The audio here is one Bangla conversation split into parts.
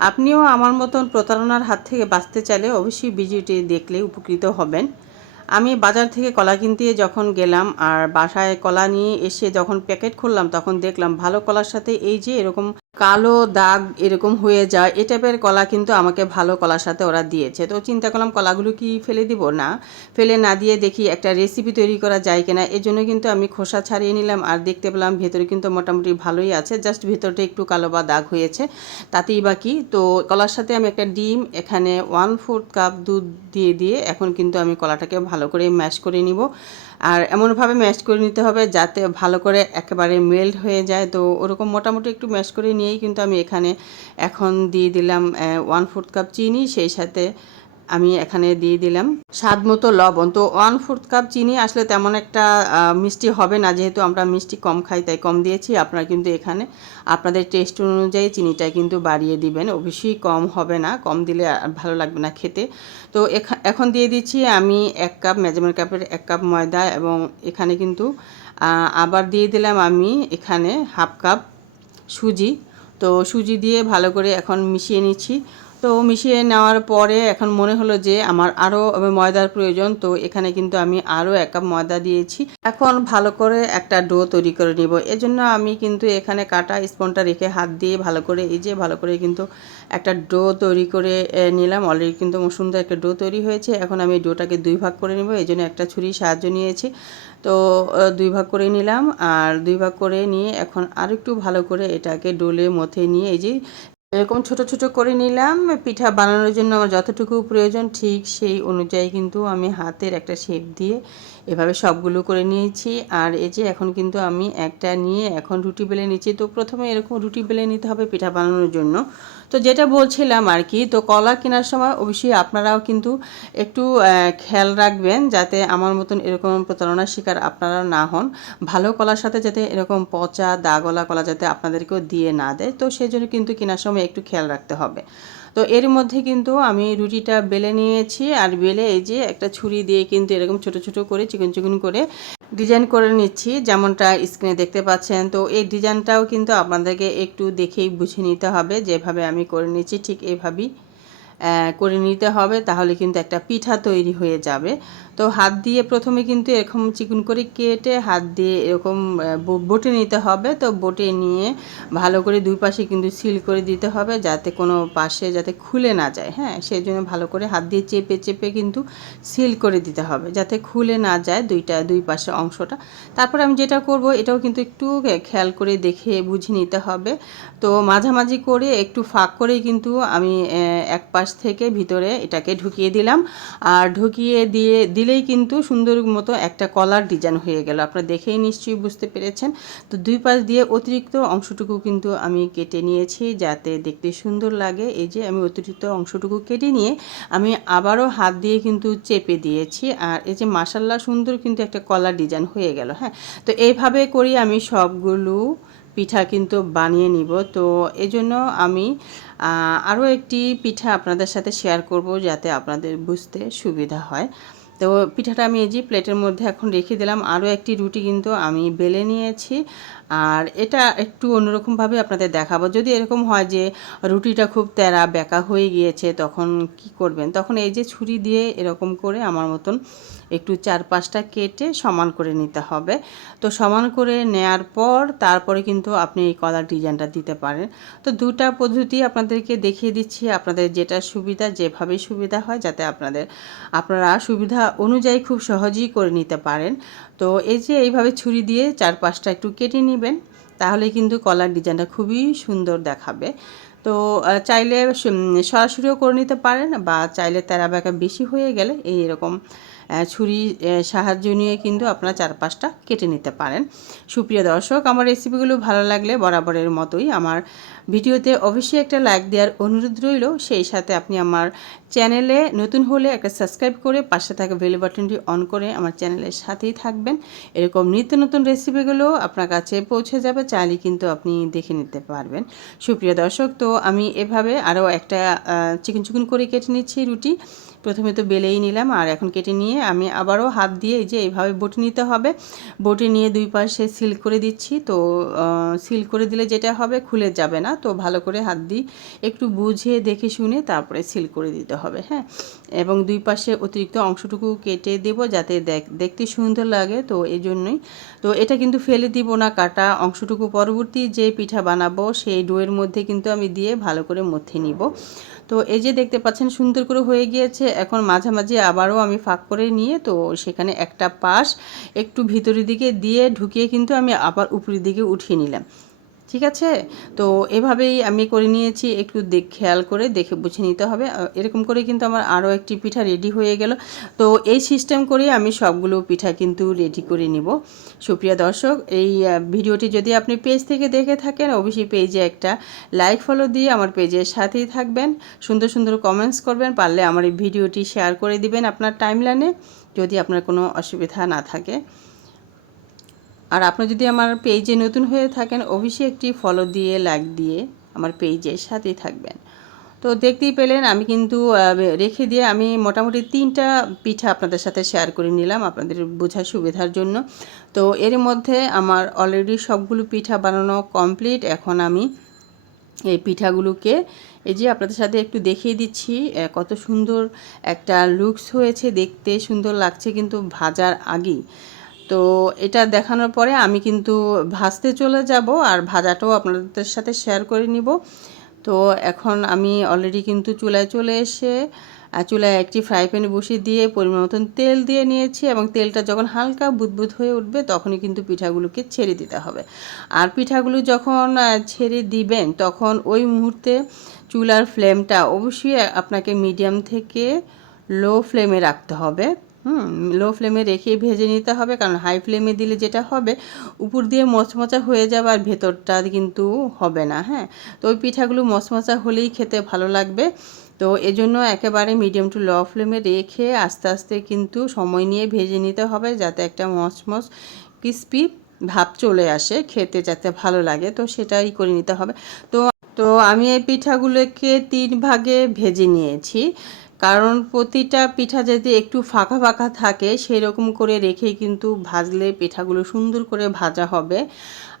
আপনিও আমার মতন প্রতারণার হাত থেকে বাঁচতে চাইলে অবশ্যই ভিডিওটি দেখলে উপকৃত হবেন। আমি বাজার থেকে কলা কিনতে যখন গেলাম আর বাসায় কলা নিয়ে এসে যখন প্যাকেট খুললাম, তখন দেখলাম ভালো কলার সাথে এই যে এরকম কালো দাগ এরকম হয়ে যায়, এ টাইপের কলা কিন্তু আমাকে ভালো কলার সাথে ওরা দিয়েছে। তো চিন্তা করলাম কলাগুলো কি ফেলে দিব? না, ফেলে না দিয়ে দেখি একটা রেসিপি তৈরি করা যায় কিনা। জন্য কিন্তু আমি খোসা ছাড়িয়ে নিলাম আর দেখতে পেলাম ভেতরে কিন্তু মোটামুটি ভালোই আছে জাস্ট ভেতরটা একটু কালো বা দাগ হয়েছে, তাতেই বাকি তো কলার সাথে আমি একটা ডিম, এখানে ওয়ান ফোর্থ কাপ দুধ দিয়ে দিয়ে এখন কিন্তু আমি কলাটাকে ভালো করে ম্যাশ করে নিব। আর এমনভাবে ম্যাশ করে নিতে হবে যাতে ভালো করে একেবারে মেল্ট হয়ে যায়। তো ওরকম মোটামুটি একটু ম্যাশ করে নিয়েই কিন্তু আমি এখানে এখন দিয়ে দিলাম ওয়ান ফোর্থ কাপ চিনি, সেই সাথে আমি এখানে দিয়ে দিলাম। স্বাদ মতো লবণ। তো ওয়ান ফোর্থ কাপ চিনি আসলে তেমন একটা মিষ্টি হবে না। যেহেতু আমরা মিষ্টি কম খাই, তাই কম দিয়েছি। আপনারা কিন্তু এখানে আপনাদের টেস্ট অনুযায়ী চিনিটা কিন্তু বাড়িয়ে দিবেন। অবশ্যই কম হবে না। কম দিলে ভালো লাগবে না খেতে। তো এখা- এখন দিয়ে দিচ্ছি আমি এক কাপ মেজারমেন্ট কাপের এক কাপ ময়দা এবং এখানে কিন্তু আবার দিয়ে দিলাম আমি এখানে হাফ কাপ সুজি। তো সুজি দিয়ে ভালো করে এখন মিশিয়ে নিচ্ছি। তো মিশিয়ে নেওয়ার পরে এখন মনে হলো যে আমার আরও ময়দার প্রয়োজন, তো এখানে কিন্তু আমি আরও এক কাপ ময়দা দিয়েছি। এখন ভালো করে একটা ডো তৈরি করে নিব। এজন্য আমি কিন্তু এখানে কাটা স্পনটা রেখে হাত দিয়ে ভালো করে এই যে ভালো করে কিন্তু একটা ডো তৈরি করে নিলাম। অলরেডি কিন্তু সুন্দর একটা ডো তৈরি হয়েছে। এখন আমি ডোটাকে দুই ভাগ করে নেব। এই জন্য একটা ছুরির সাহায্য নিয়েছি। তো দুই ভাগ করে নিলাম। আর দুই ভাগ করে নিয়ে এখন আরেকটু ভালো করে এটাকে ডোলে মথে নিয়ে এই যে এরকম ছোট ছোট করে নিলাম। পিঠা বানানোর জন্য আমার যতটুকু প্রয়োজন ঠিক সেই অনুযায়ী কিন্তু আমি হাতের একটা শেপ দিয়ে এভাবে সবগুলো করে নিয়েছি। আর এই যে এখন কিন্তু আমি একটা নিয়ে এখন রুটি বেলে নিচ্ছি। তো প্রথমে এরকম রুটি বেলে নিতে হবে পিঠা বানানোর জন্য। তো যেটা বলছিলাম আর কি, তো কলা কেনার সময় অবশ্যই আপনারাও কিন্তু একটু খেয়াল রাখবেন যাতে আমার মতন এরকম প্রতারণার শিকার আপনারা না হন। ভালো কলার সাথে যাতে এরকম পচা, দাগলা কলা যাতে আপনাদেরকেও দিয়ে না দেয়। তো সেই জন্য কিন্তু কেনার সময় একটু খেয়াল রাখতে হবে। তো এর মধ্যে কিন্তু আমি রুটিটা বেলে নিয়েছি আর বেলে এই যে একটা ছুরি দিয়ে কিন্তু এরকম ছোট ছোট করে চিকন চিকন করে ডিজাইন করে নিচ্ছি। যেমনটা স্ক্রিনে দেখতে পাচ্ছেন তো এই ডিজাইনটাও কিন্তু আপনাদেরকে একটু দেখেই বুঝে নিতে হবে যেভাবে আমি করে নিচ্ছি ঠিক এইভাবেই আহ, করে নিতে হবে, তাহলে কিন্তু একটা পিঠা তৈরি হয়ে যাবে। তো হাত দিয়ে প্রথমে কিন্তু এরকম চিকন করে কেটে হাত দিয়ে এরকম বটে নিতে হবে। তো বটে নিয়ে ভালো করে দুই পাশে কিন্তু সিল করে দিতে হবে, যাতে কোনো পাশে যাতে খুলে না যায়। হ্যাঁ সেই জন্য ভালো করে হাত দিয়ে চেপে চেপে কিন্তু সিল করে দিতে হবে, যাতে খুলে না যায় দুইটা, দুই পাশে অংশটা। তারপর আমি যেটা করব, এটাও কিন্তু একটু খেয়াল করে দেখে বুঝে নিতে হবে। তো মাঝামাঝি করে একটু ফাঁক করেই কিন্তু আমি এক পাশ থেকে ভিতরে এটাকে ঢুকিয়ে দিলাম। আর ঢুকিয়ে দিয়ে, দিলেই কিন্তু সুন্দর মতো একটা কলার ডিজাইন হয়ে গেল। আপনারা দেখেই নিশ্চয়ই বুঝতে পেরেছেন। তো দুই পাশ দিয়ে অতিরিক্ত অংশটুকু কিন্তু আমি কেটে নিয়েছি যাতে দেখতে সুন্দর লাগে। এই যে আমি অতিরিক্ত অংশটুকু কেটে নিয়ে আমি আবারও হাত দিয়ে কিন্তু চেপে দিয়েছি। আর এই যে মাসাল্লা সুন্দর কিন্তু একটা কলার ডিজাইন হয়ে গেল হ্যাঁ? তো এইভাবে করি আমি সবগুলো পিঠা কিন্তু বানিয়ে নিব। তো এজন্য আমি আরও একটি পিঠা আপনাদের সাথে শেয়ার করব যাতে আপনাদের বুঝতে সুবিধা হয়। তো পিঠাটা আমি এই যে প্লেটের মধ্যে এখন রেখে দিলাম। আরও একটি রুটি কিন্তু আমি বেলে নিয়েছি। আর এটা একটু অন্যরকমভাবে আপনাদের দেখাবো। যদি এরকম হয় যে রুটিটা খুব তেরা বেঁকা হয়ে গিয়েছে, তখন কি করবেন? তখন এই যে ছুরি দিয়ে এরকম করে আমার মতন একটু চার পাঁচটা কেটে সমান করে নিতে হবে। তো সমান করে নেয়ার পর তারপরে কিন্তু আপনি এই কলার ডিজাইনটা দিতে পারেন। তো দুটা পদ্ধতি আপনাদেরকে দেখিয়ে দিচ্ছি। আপনাদের যেটা সুবিধা, যেভাবে সুবিধা হয় যাতে আপনাদের, আপনারা সুবিধা অনুযায়ী খুব সহজেই করে নিতে পারেন। তো এই যে এইভাবে ছুরি দিয়ে চার পাঁচটা একটু কেটে নেবেন, তাহলে কিন্তু কলার ডিজাইনটা খুবই সুন্দর দেখাবে। তো চাইলে সরাসরিও করে নিতে পারেন বা চাইলে তেরা বেঁকা বেশি হয়ে গেলে এই এরকম ছুরি সাহায্য নিয়ে কিন্তু আপনারা চার পাঁচটা কেটে নিতে পারেন। সুপ্রিয় দর্শক, আমার রেসিপিগুলো ভালো লাগলে বরাবরের মতোই আমার ভিডিওতে অবশ্যই একটা লাইক দেওয়ার অনুরোধ রইল। সেই সাথে আপনি আমার চ্যানেলে নতুন হলে একটা সাবস্ক্রাইব করে পাশে থাকা বেল বাটনটি অন করে আমার চ্যানেলের সাথেই থাকবেন। এরকম নিত্য নতুন রেসিপিগুলো আপনার কাছে পৌঁছে যাবে, চাইলে কিন্তু আপনি দেখে নিতে পারবেন। সুপ্রিয় দর্শক, তো আমি এভাবে আরও একটা চিকন চিকন করে কেটে নিচ্ছি রুটি। প্রথমে তো বেলেই নিলাম, আর এখন কেটে নিয়ে আমি আবারও হাত দিয়ে এই যে এইভাবে বটে নিতে হবে। বটে নিয়ে দুই পাশে সিল করে দিচ্ছি, তো সিল করে দিলে যেটা হবে খুলে যাবে না। তো ভালো করে হাত দিয়ে একটু বুঝে দেখে শুনে তারপরে সিল করে দিতে হবে হ্যাঁ? এবং দুই পাশে অতিরিক্ত অংশটুকু কেটে দেব যাতে দেখ- দেখতে সুন্দর লাগে, তো এই জন্যই। তো এটা কিন্তু ফেলে দিব না, কাটা অংশটুকু পরবর্তী যে পিঠা বানাবো, সেই ডোয়ের মধ্যে কিন্তু আমি দিয়ে ভালো করে মথে নিব। তো এই যে দেখতে পাচ্ছেন, সুন্দর করে হয়ে গিয়েছে। এখন মাঝামাঝি আবারও আমি ফাঁক করে নিয়ে, তো সেখানে একটা পাশ একটু ভিতরের দিকে দিয়ে ঢুকিয়ে কিন্তু আমি আবার উপরের দিকে উঠিয়ে নিলাম। ঠিক আছে? তো এভাবেই আমি করে নিয়েছি, একটু দেখ, খেয়াল করে দেখে বুঝে নিতে হবে। এরকম করে কিন্তু আমার আরও একটি পিঠা রেডি হয়ে গেল। তো এই সিস্টেম করে আমি সবগুলো পিঠা কিন্তু রেডি করে নিব। সুপ্রিয়া দর্শক, এই ভিডিওটি যদি আপনি পেজ থেকে দেখে থাকেন, অবশ্যই পেজে একটা লাইক ফলো দিয়ে আমার পেজের সাথেই থাকবেন। সুন্দর সুন্দর কমেন্টস করবেন, পারলে আমার এই ভিডিওটি শেয়ার করে দিবেন আপনার টাইমলাইনে যদি আপনার কোনো অসুবিধা না থাকে। আর আপনি যদি আমার পেজে নতুন হয়ে থাকেন, অবশ্যই একটি ফলো দিয়ে লাইক দিয়ে আমার পেজের সাথেই থাকবেন। তো দেখতেই পেলেন, আমি কিন্তু রেখে দিয়ে আমি মোটামুটি তিনটা পিঠা আপনাদের সাথে শেয়ার করে নিলাম আপনাদের বোঝার সুবিধার জন্য। তো এর মধ্যে আমার অলরেডি সবগুলো পিঠা বানানো কমপ্লিট এখন আমি এই পিঠাগুলোকে, এই যে আপনাদের সাথে একটু দেখিয়ে দিচ্ছি কত সুন্দর একটা লুকস হয়েছে, দেখতে সুন্দর লাগছে কিন্তু ভাজার আগেই। তো এটা দেখানোর পরে আমি কিন্তু ভাজতে চলে যাব আর ভাজাটাও আপনাদের সাথে শেয়ার করে নিব। তো এখন আমি অলরেডি কিন্তু চুলায় চলে এসে চুলায় একটি ফ্রাই প্যানে বসিয়ে দিয়ে পরিমাণ মতন তেল দিয়ে নিয়েছি এবং তেলটা যখন হালকা বুদবুদ হয়ে উঠবে তখনই কিন্তু পিঠাগুলোকে ছেড়ে দিতে হবে। আর পিঠাগুলো যখন ছেড়ে দিবেন তখন ওই মুহূর্তে চুলার ফ্লেমটা অবশ্যই আপনাকে মিডিয়াম থেকে লো ফ্লেমে রাখতে হবে। হুম লো ফ্লেমে রেখে ভেজে নিতে হবে, কারণ হাই ফ্লেমে দিলে যেটা হবে, উপর দিয়ে মচমচা হয়ে যাবে আর ভেতরটা কিন্তু হবে না হ্যাঁ? তো ওই পিঠাগুলো মচমচা হলেই খেতে ভালো লাগবে। তো এজন্য একেবারে মিডিয়াম টু লো ফ্লেমে রেখে আস্তে আস্তে কিন্তু সময় নিয়ে ভেজে নিতে হবে, যাতে একটা মচমচ ক্রিস্পি ভাব চলে আসে, খেতে যাতে ভালো লাগে, তো সেটাই করে নিতে হবে। তো তো আমি এই পিঠাগুলোকে তিন ভাগে ভেজে নিয়েছি। কারণ প্রতিটা পিঠা যদি একটু ফাঁকা ফাঁকা থাকে সেই রকম করে রেখে কিন্তু ভাজলে পিঠাগুলো সুন্দর করে ভাজা হবে।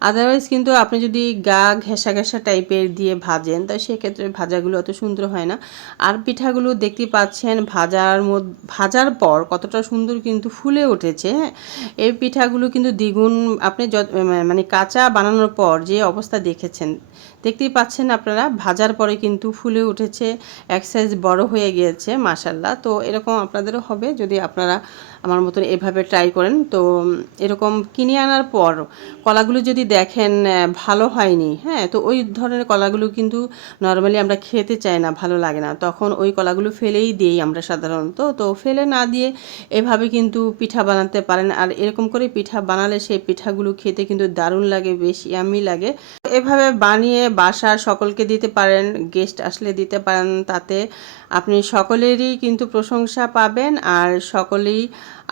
আদারওয়াইজ কিন্তু আপনি যদি গা ঘেঁষা ঘেঁষা টাইপের দিয়ে ভাজেন, তো সেক্ষেত্রে ভাজাগুলো অত সুন্দর হয় না। আর পিঠাগুলো দেখতে পাচ্ছেন ভাজার মধ্যে ভাজার পর কতটা সুন্দর কিন্তু ফুলে উঠেছে হ্যাঁ? এই পিঠাগুলো কিন্তু দ্বিগুণ আপনি মানে কাঁচা বানানোর পর যে অবস্থা দেখেছেন, দেখতেই পাচ্ছেন আপনারা ভাজার পরে কিন্তু ফুলে উঠেছে, এক সাইজ বড় হয়ে গিয়েছে মাসাল্লাহ তো এরকম আপনাদেরও হবে যদি আপনারা আমার মতন এভাবে ট্রাই করেন। তো এরকম কিনে আনার পর কলাগুলো যদি দেখেন ভালো হয়নি। হ্যাঁ তো ওই ধরনের কলাগুলো কিন্তু নর্মালি আমরা খেতে চাই না, ভালো লাগে না। তখন ওই কলাগুলো ফেলেই দিই আমরা সাধারণত। তো ফেলে না দিয়ে এভাবে কিন্তু পিঠা বানাতে পারেন। আর এরকম করে পিঠা বানালে সেই পিঠাগুলো খেতে কিন্তু দারুণ লাগে, বেশ ইয়ামি লাগে। এভাবে বানিয়ে বাসার সকলকে দিতে পারেন গেস্ট আসলে দিতে পারেন। তাতে আপনি সকলেরই কিন্তু প্রশংসা পাবেন আর সকলেই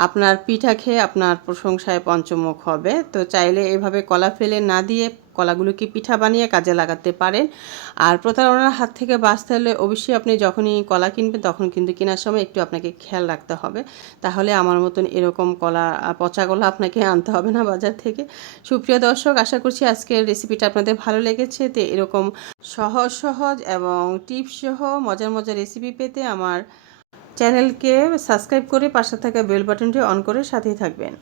আপনার পিঠা খেয়ে আপনার প্রশংসায় পঞ্চমুখ হবে। তো চাইলে এভাবে কলা ফেলে না দিয়ে কলাগুলোকে পিঠা বানিয়ে কাজে লাগাতে পারেন। আর প্রতারণার হাত থেকে বাঁচতে হলে অবশ্যই আপনি যখনই কলা কিনবেন, তখন কিন্তু কেনার সময় একটু আপনাকে খেয়াল রাখতে হবে। তাহলে আমার মতন এরকম কলা পচা কলা আপনাকে আনতে হবে না বাজার থেকে। সুপ্রিয় দর্শক, আশা করছি আজকের রেসিপিটা আপনাদের ভালো লেগেছে। তো এরকম সহজ সহজ এবং টিপস সহ মজার মজার রেসিপি পেতে আমার চ্যানেলকে সাবস্ক্রাইব করে পাশে থাকা বেল বাটনটি অন করে সাথেই থাকবেন।